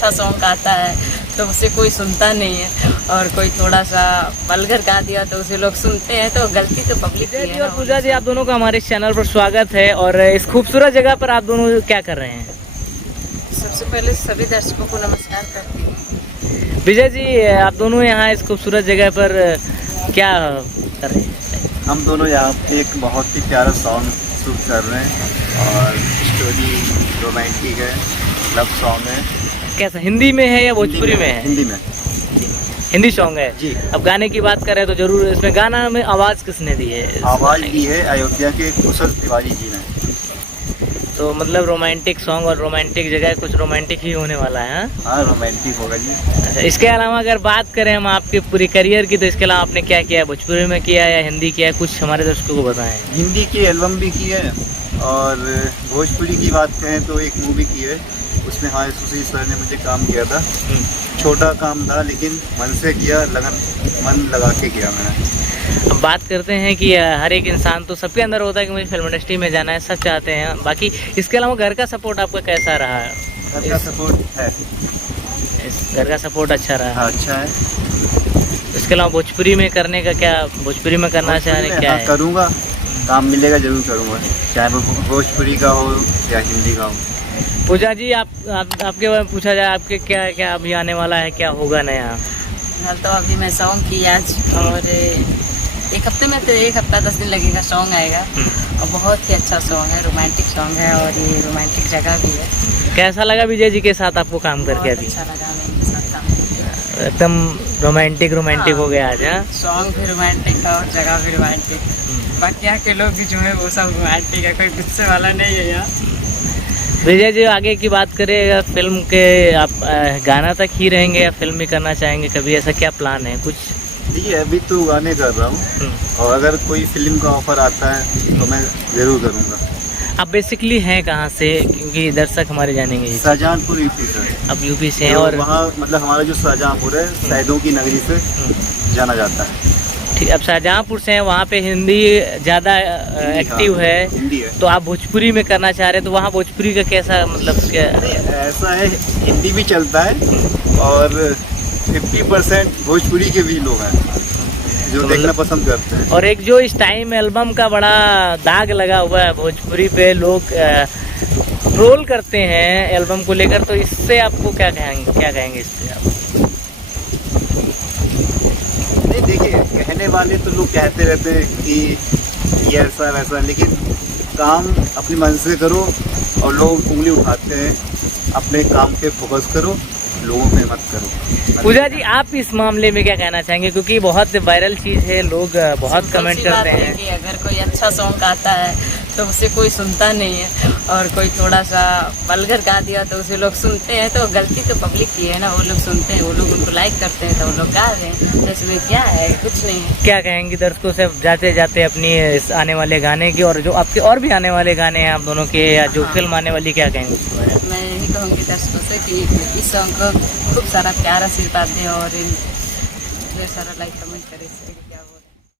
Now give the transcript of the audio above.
अच्छा सॉन्ग गाता है तो उसे कोई सुनता नहीं है, और कोई थोड़ा सा वल्गर गा दिया तो उसे लोग सुनते हैं, तो गलती तो पब्लिक की है ना। और पूजा जी, आप दोनों का हमारे चैनल पर स्वागत है। और इस खूबसूरत जगह पर आप दोनों क्या कर रहे हैं? सबसे पहले सभी दर्शकों को नमस्कार करती हूँ। विजय जी, आप दोनों यहाँ इस खूबसूरत जगह पर क्या कर रहे हैं? हम दोनों यहाँ पे एक बहुत ही प्यारा सॉन्ग शूट कर रहे हैं और स्टोरी रोमांटिक है, लव सॉन्ग है। कैसा, हिंदी में है या भोजपुरी में है? हिंदी में। हिंदी सॉन्ग है जी। अब गाने की बात करें तो जरूर इसमें गाना में आवाज़ किसने दी है? आवाज़ दी है अयोध्या के कुशल तिवारी जी ने। तो मतलब रोमांटिक सॉन्ग और रोमांटिक जगह, कुछ रोमांटिक ही होने वाला है। हाँ, रोमांटिक होगा जी। अच्छा, इसके अलावा अगर बात करें हम आपके पूरी करियर की, तो इसके अलावा आपने क्या किया है? भोजपुरी में किया है या हिंदी किया है? कुछ हमारे दर्शकों को बताएं। हिंदी की एल्बम भी की है और भोजपुरी की बात करें तो एक मूवी की है, उसमें हाँ सुशील सर ने मुझे काम किया था। छोटा काम था लेकिन मन से किया, मन लगा के किया मैंने। अब बात करते हैं कि हर एक इंसान तो सबके अंदर होता है कि मुझे फिल्म इंडस्ट्री में जाना है, सब चाहते हैं। बाकी इसके अलावा घर का सपोर्ट आपका कैसा रहा है? घर का सपोर्ट है। घर का सपोर्ट अच्छा रहा है? हाँ, अच्छा है। इसके अलावा भोजपुरी में करने का क्या, भोजपुरी में करना चाह रहे क्या है? करूँगा, काम मिलेगा जरूर करूँगा, चाहे वो भोजपुरी का हो या हिंदी का हो। पूजा जी, आपके बारे में पूछा जाए, आपके क्या क्या अभी आने वाला है, क्या होगा नया? फिलहाल तो अभी मैं सॉन्ग की आज, और एक हफ्ते में तो 1 हफ्ता 10 दिन लगेगा, सॉन्ग आएगा। और बहुत ही अच्छा सॉन्ग है, रोमांटिक सॉन्ग है, और ये रोमांटिक जगह भी है। कैसा लगा विजय जी के साथ आपको काम करके? अभी अच्छा लगा मेरे साथ काम करके। एकदम रोमांटिक हो गया आज। हाँ, सॉन्ग भी रोमांटिक और जगह भी रोमांटिक। बाकी यहाँ के लोग भी जो है वो सब रोमांटिक है, कोई गुस्से वाला नहीं है यहाँ। विजय जी, आगे की बात करें फिल्म के, आप गाना तक ही रहेंगे या फिल्म भी करना चाहेंगे कभी? ऐसा क्या प्लान है कुछ? देखिए, अभी तो गाने कर रहा हूँ और अगर कोई फिल्म का ऑफर आता है तो मैं ज़रूर करूँगा। आप बेसिकली हैं कहाँ से, क्योंकि दर्शक हमारे जानेंगे? शाहजहांपुर यूपी से। अब यूपी से हैं, तो और वहाँ मतलब हमारा जो शाहजहांपुर है सैदों की नगरी से जाना जाता है। ठीक, अब शाहजहांपुर से हैं, वहाँ पे हिंदी ज़्यादा एक्टिव हाँ, है। हिंदी है। तो आप भोजपुरी में करना चाह रहे हैं, तो वहाँ भोजपुरी का कैसा, मतलब क्या? ऐसा है, हिंदी भी चलता है और 50% भोजपुरी के भी लोग हैं जो देखना पसंद करते हैं। और एक जो इस टाइम एल्बम का बड़ा दाग लगा हुआ है भोजपुरी पे, लोग ट्रोल करते हैं एल्बम को लेकर, तो इससे आपको क्या कहेंगे इस पे आप? नहीं, देखिए, कहने वाले तो लोग कहते रहते हैं कि ये ऐसा वैसा, लेकिन काम अपने मन से करो और लोग उंगली उठाते हैं, अपने काम पे फोकस करो, लोगों पे मत करो। पूजा जी, आप इस मामले में क्या कहना चाहेंगे, क्योंकि बहुत वायरल चीज़ है, लोग बहुत कमेंट करते हैं कि अगर कोई अच्छा सॉन्ग गाता है तो उसे कोई सुनता नहीं है, और कोई थोड़ा सा वल्गर गा दिया तो उसे लोग सुनते हैं, तो गलती तो पब्लिक की है ना। वो लोग सुनते हैं, वो लोग उनको लाइक करते हैं, तो वो लोग गा रहे हैं, तो इसमें क्या है? कुछ नहीं है। क्या कहेंगे दर्शकों से जाते जाते अपनी इस आने वाले गाने की, और जो आपके और भी आने वाले गाने हैं आप दोनों के, या जो फिल्म आने वाली, क्या कहेंगे उसके बारे में? मैं यही कहूँगी दर्शकों से कि इस सॉन्ग को खूब सारा प्यार आशीर्वाद दें और ढेर सारा लाइक कमेंट करें।